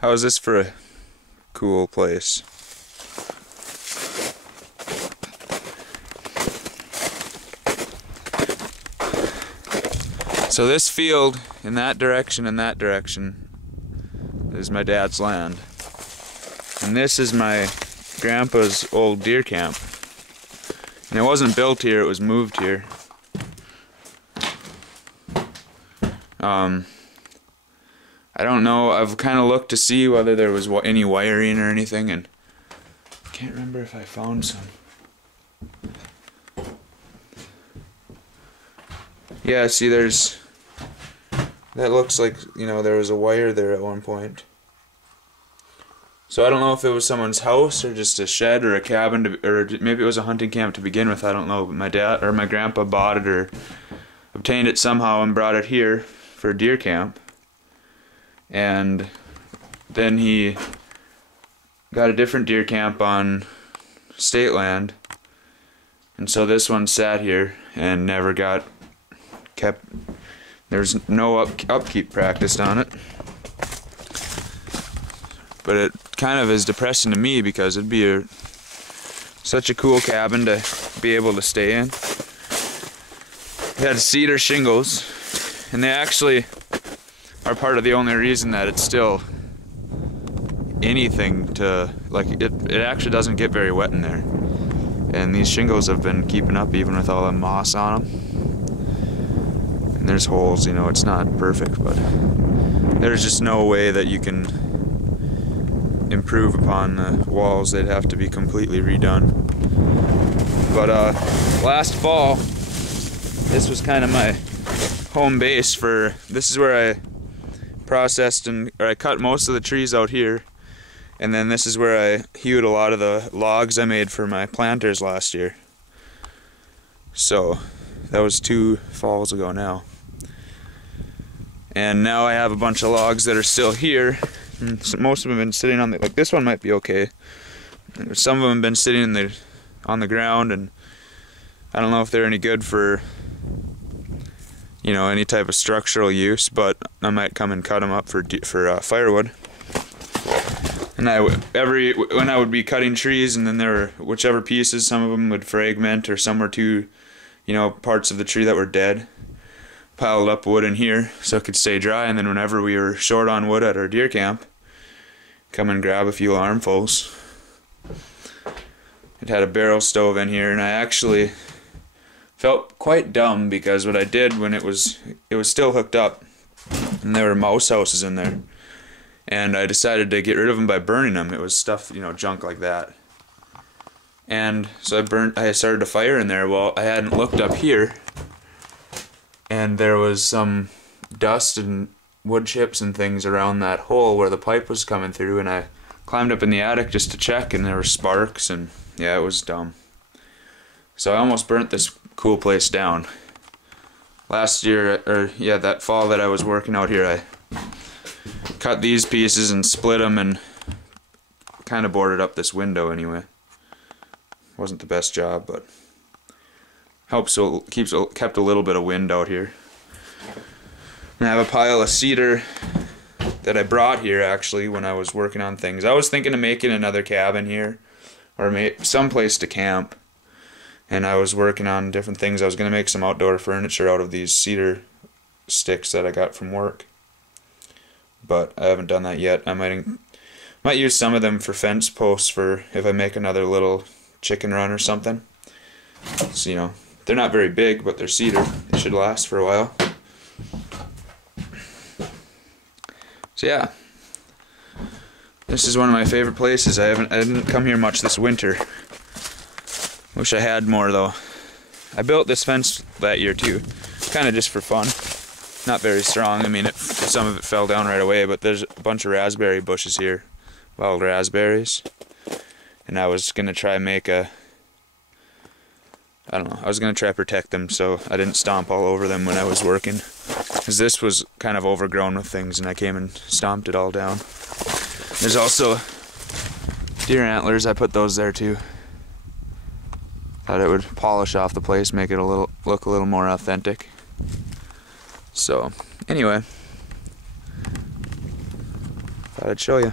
How is this for a cool place? So this field in that direction and that direction is my dad's land. And this is my grandpa's old deer camp. And it wasn't built here, it was moved here. I don't know, I've kind of looked to see whether there was any wiring or anything, and I can't remember if I found some. Yeah, see, that looks like, you know, there was a wire there at one point. So I don't know if it was someone's house or just a shed or a cabin, or maybe it was a hunting camp to begin with, I don't know. But my dad or my grandpa bought it or obtained it somehow and brought it here for a deer camp. And then he got a different deer camp on state land. And so this one sat here and never got kept. There's no upkeep practiced on it. But it kind of is depressing to me because it'd be such a cool cabin to be able to stay in. It had cedar shingles, and they actually are part of the only reason that it's still anything to, like, it actually doesn't get very wet in there. And these shingles have been keeping up even with all the moss on them. And there's holes, you know, it's not perfect, but there's just no way that you can improve upon the walls. They'd have to be completely redone. But last fall, this was kind of my home base for, this is where I processed or I cut most of the trees out here, and then this is where I hewed a lot of the logs I made for my planters last year. So that was 2 falls ago now. And now I have a bunch of logs that are still here. And most of them have been sitting on the, like this one might be okay. Some of them have been sitting on the ground, and I don't know if they're any good for, you know, any type of structural use, but I might come and cut them up for firewood. And when I would be cutting trees, and then there were whichever pieces, some of them would fragment, or some were too, you know, parts of the tree that were dead, piled up wood in here so it could stay dry, and then whenever we were short on wood at our deer camp, come and grab a few armfuls. It had a barrel stove in here, and I actually felt quite dumb because what I did when it was still hooked up, and there were mouse houses in there, and I decided to get rid of them by burning them. It was stuff, you know, junk like that. And so I started a fire in there. Well, I hadn't looked up here, and there was some dust and wood chips and things around that hole where the pipe was coming through, and I climbed up in the attic just to check, and there were sparks, and yeah, it was dumb. So I almost burnt this cool place down. Last year, or yeah, that fall that I was working out here, I cut these pieces and split them and kind of boarded up this window anyway. Wasn't the best job, but helps, so it kept a little bit of wind out here. And I have a pile of cedar that I brought here actually when I was working on things. I was thinking of making another cabin here, or some place to camp. And I was working on different things. I was going to make some outdoor furniture out of these cedar sticks that I got from work. But I haven't done that yet. I might use some of them for fence posts for if I make another little chicken run or something. So, you know, they're not very big, but they're cedar. They should last for a while. So yeah, this is one of my favorite places. I didn't come here much this winter. Wish I had more though. I built this fence that year too, kind of just for fun. Not very strong. I mean, some of it fell down right away, but there's a bunch of raspberry bushes here, wild raspberries, and I was gonna try make I was gonna try protect them so I didn't stomp all over them when I was working, because this was kind of overgrown with things, and I came and stomped it all down. There's also deer antlers. I put those there too. Thought it would polish off the place, make it look a little more authentic. So, anyway, thought I'd show you.